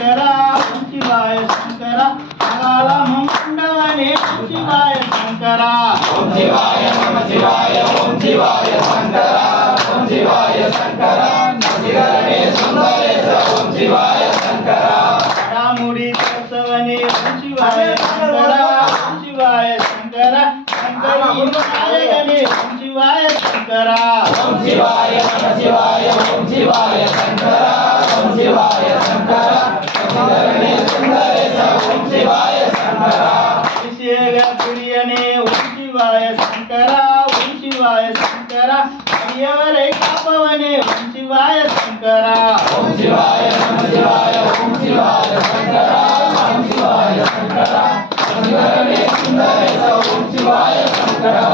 சங்கரா ஓம் சிவாய சங்கரா அகாலமும் கொண்டவனே ஓம் சிவாய சங்கரா ஓம் சிவாய நம சிவாய ஓம் சிவாய சங்கரா ஓம் சிவாய சங்கரா நசிகரனே சுந்தரேச ஓம் சிவாய சங்கரா அடாமுடி கேசவனே ஓம் சிவாய சங்கரா ஓம் சிவாய சங்கரா சங்கரியின் நாயகனே ஓம் சிவாய சங்கரா ஓம் சிவாய நம சிவாய ஓம் சிவாய சங்கரா ஓம் சிவாய சங்கரா நசிகரனே சுந்தரேச ஓம் சிவாய சங்கரா அபிஷேக பிரியனே ஓம் சிவாய சங்கரா ஓம் சிவாய சங்கரா அடியவரை காப்பவனே ஓம் சிவாய சங்கரா ஓம் சிவாய நம சிவாய ஓம் சிவாய சங்கரா ஓம் சிவாய சங்கரா நசிகரனே சுந்தரேச ஓம் சிவாய சங்கரா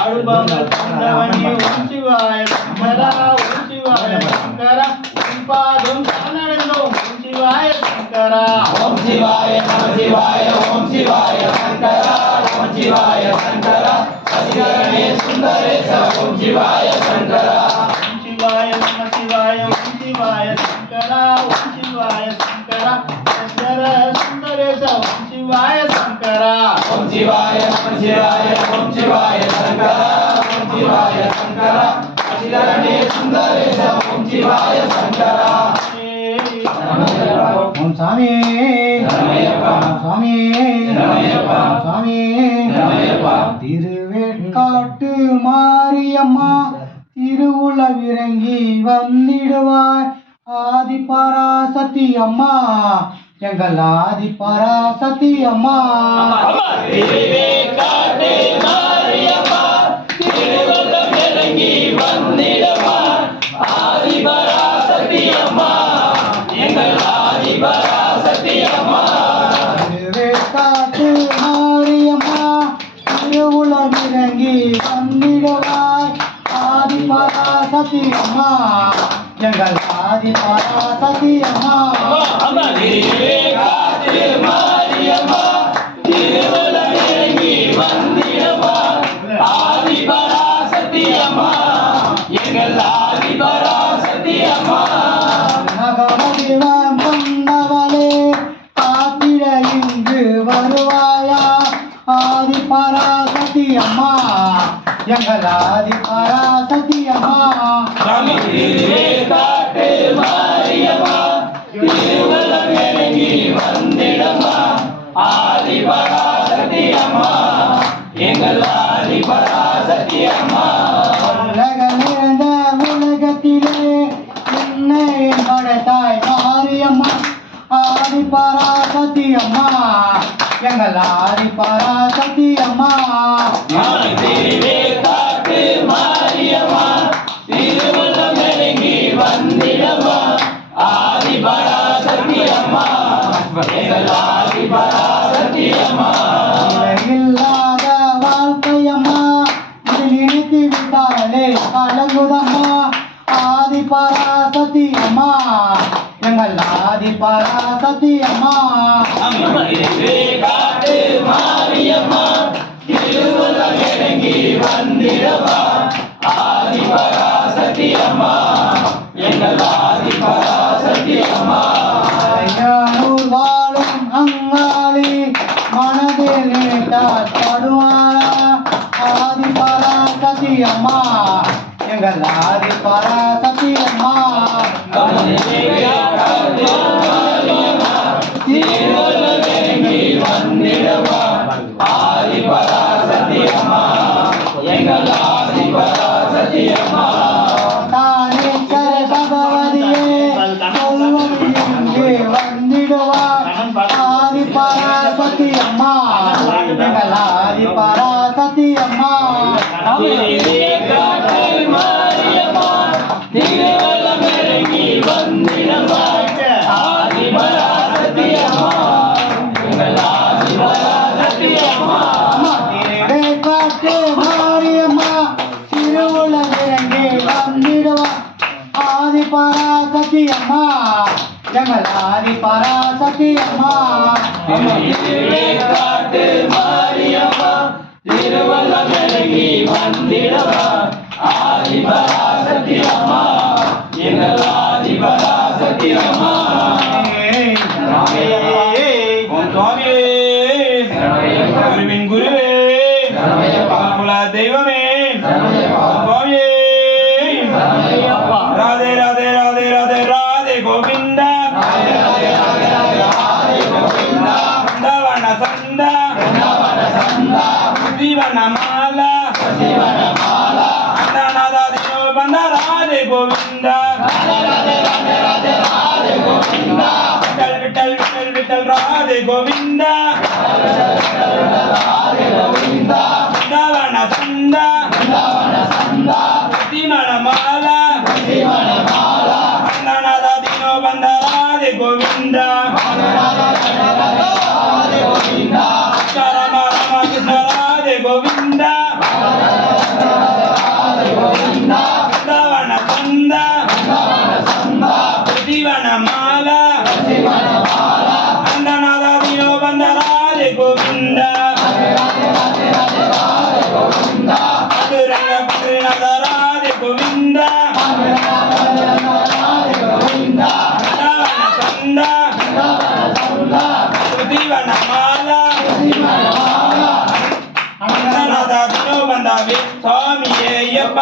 ஆடுபங்கள் கொண்டவனே ஓம் சிவாய சங்கரா ஓம் சிவாய சங்கரா பாதம் சரணடைந்தோம் ஓம் சிவாய சங்கரா ஓம் சிவாய நம சிவாய ஓம் சிவாய சங்கரா ஓம் சிவாய சங்கரா நசிகரனே சுந்தரேச ஓம் சிவாய சங்கரா ஓம் சிவாய நம சிவாய ஓம் சிவாய சங்கரா ஓம் சிவாய சங்கரா சங்கர சுந்தரேச ஓம் சிவாய சங்கரா ஓம் சிவாய நம சிவாய ஓம் சிவாய சங்கரா ஓம் சிவாய சங்கரா நசிகரனே சுந்தரேச ஓம் சிவாய சங்கரா ஓம் சாமி சரணமையப்பா. சாமி சரணமையப்பா. சாமி சரணமையப்பா. திருவேற்காட்டு மாரியம்மா திருவுளவிறங்கி வந்திடுவாய் ஆதி பராசக்தி அம்மா எங்கள் ஆதி பராசக்தி அம்மா திருவேற்காட்டு மாரியம்மா திருவள்ளம் இறங்கி வந்திடமா ஆதி பராசக்தி அம்மா எங்கள் ஆதி பராசக்தி அம்மா திருவேற்காட்டு மாரியம்மா திருவுளவிறங்கி வந்திடுவாய் ஆதி பராசக்தி அம்மா எங்கள் ஆதி பராசக்தி அம்மா திருவேற்காட்டு மாரியம்மா திருவள்ளம் இறங்கி வந்திடமா ஆதி பராசக்தி அம்மா எங்கள் ஆதி பராசக்தி அம்மா நகமதிவம் கொண்டவளே காத்திட இங்கு வருவாயா ஆதி பராசக்தி அம்மா எங்கள் ஆதி பராசக்தி அம்மா திருவேற்காட்டு மாரியம்மா திருவள்ளம் இறங்கி வந்திடமா ஆதி பராசக்தி அம்மா எங்கள் ஆதி பராசக்தி அம்மா உலகமேந்த உலகத்திலே என்னை படைத்தாய் மாரியம்மா ஆதி பராசக்தி அம்மா எங்கள் ஆதி பராசக்தி அம்மா திருவேற்காட்டு மாரியம்மா திருவள்ளம் இறங்கி வந்திடமா ஆதி பராசக்தி அம்மா எங்கள் ஆதி பராசக்தி அம்மா இல்லாத வாழ்க்கையம்மா இது நினைத்து விட்டாலே கலங்குதம்மா ஆதி பராசக்தி அம்மா எங்கள் ஆதி பராசக்தி அம்மா திருவேற்காட்டு மாரியம்மா திருவள்ளம் இறங்கி வந்திடமா ஆதி பராசக்தி அம்மா எங்கள் ஆதி பராசக்தி அம்மா ஐயானூர் வாழும் அங்காளி மனதில் நினைத்தால் படுவாரா ஆதி பராசக்தி அம்மா எங்கள் ஆதி பராசக்தி அம்மா திருவேற்காட்டு மாரியம்மா திருவள்ளம் இறங்கி வந்திடமா ஆதி பராசக்தி அம்மா எங்கள் ஆதி பராசக்தி அம்மா தானே சரபவதியே சொல்வது இங்கே வந்திடுவார் ஆதி பராசக்தி அம்மா எங்கள் ஆதி பராசக்தி அம்மா திருவேற்காட்டு மாரியம்மா திருவள்ளம் இறங்கி வந்திடமா ஆதி பராசக்தி அம்மா எங்கள் ஆதி பராசக்தி அம்மா திருவேற்காட்டு மாரியம்மா திருவுலகிறங்கி வந்திடுவார் ஆதி பராசக்தி அம்மா எங்கள் ஆதி பராசக்தி அம்மா திருவேற்காட்டு மாரியம்மா திருவள்ளம் இறங்கி வந்திடமா ஆதி பராசக்தி அம்மா எங்கள் ஆதி பராசக்தி அம்மா ಗೋವಿಂದ ಬೃಂದಾವನ ಸಂದ ಜೀವನ ಮಾಲ ಅಂದನಾದ ದಿನೋ ಬಂದ ರಾಧೆ ಗೋವಿಂದ ವಿಠಲ್ ವಿಠಲ್ ವಿಠಲ್ ವಿಠಲ್ ರಾಧೆ ಗೋವಿಂದ ಬೃಂದಾವನ ಸಂದ ಜೀವನ ಮಾಲ ಅಂದನಾದ ದಿನೋ ಬಂದ ರಾಧೆ ಗೋವಿಂದ ರಾಮ ರಾಮ ಕೃಷ್ಣ ರಾಧೆ ಗೋವಿಂದ ಬೃಂದಾವನ ಸಂದ ಜೀವನ ಮಾಲ ಅಂದನಾದ ದಿನೋ ಬಂದ ರಾಧೆ ಗೋವಿಂದ ಮಧುರಂಗ ಪುರಿನದ ರಾಧೆ ಗೋವಿಂದ ಬೃಂದಾವನ ಸಂದ ಜೀವನ ಮಾಲ ಅಂದನಾದ ದಿನೋ ಬಂದ ಸ್ವಾಮಿಯೇ ಅಯ್ಯಪ್ಪ